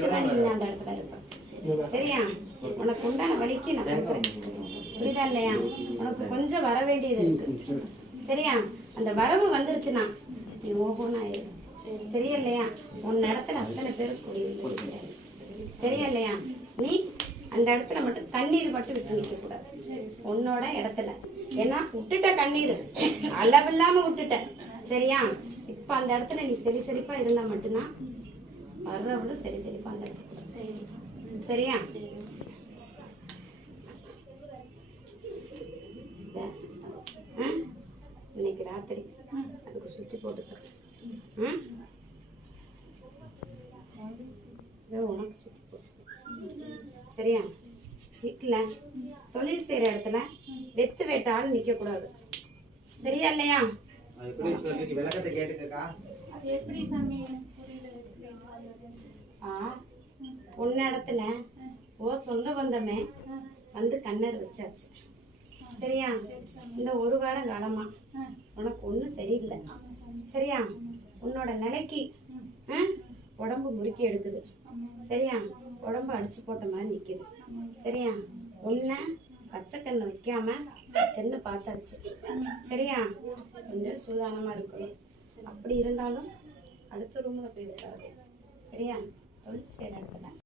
காலத்துக்கு நீ அந்த இடத்துல இருப்ப. சரியா? உனக்கு உண்டான வலிக்கு நான் கொடுக்குறேன். புரியுதா இல்லையா? உனக்கு கொஞ்சம் வர வேண்டியது இருக்கு. சரியா? அந்த வரவு வந்துருச்சுன்னா நீ ஓஹோன்னு ஆயிரு. சரியா இல்லையா? உன் இடத்துல அத்தனை பேர் குடியிருக்க. சரியா இல்லையா? நீ அந்த இடத்துல மட்டும் கண்ணீர் மட்டும் விட்டு நிற்க கூடாது உன்னோட இடத்துல. ஏன்னா விட்டுட்ட கண்ணீர் அளவில்லாம விட்டுட்ட. சரியா? இப்ப அந்த இடத்துல நீ சரி சரிப்பா இருந்தா மட்டும்தான் வர்றவளும் சரி சரிப்பா அந்த இடத்துல. சரியா? இன்னைக்கு ராத்திரி அதுக்கு சுத்தி போட்டுக்கிறேன். உனக்கு சுத்தி போட்டு. சரியா? வீட்டில் தொழில் செய்கிற இடத்துல வெத்து வேட்டாலும் நிற்கக்கூடாது. சரியா இல்லையா? பொண்ணு இடத்துல ஓ சொந்த பந்தமே வந்து கண்ணர் வச்சாச்சு. சரியா? இந்த ஒரு வாரம் காலமா உனக்கு ஒன்றும் சரியில்லை. சரியா? உன்னோட நிலைக்கு உடம்பு முறுக்கி எடுக்குது. சரியா? உடம்பு அடிச்சு போட்ட மாதிரி நிற்கிது. சரியா? ஒன்றை பச்சை கண்ணு வைக்காம கண்ணு பார்த்தாச்சு. சரியா? கொஞ்சம் சூதானமாக இருக்கணும். அப்படி இருந்தாலும் அடுத்த ரூமில் போய் விட்டாரு. சரியா? தொழில் செய்கிற இடத்துல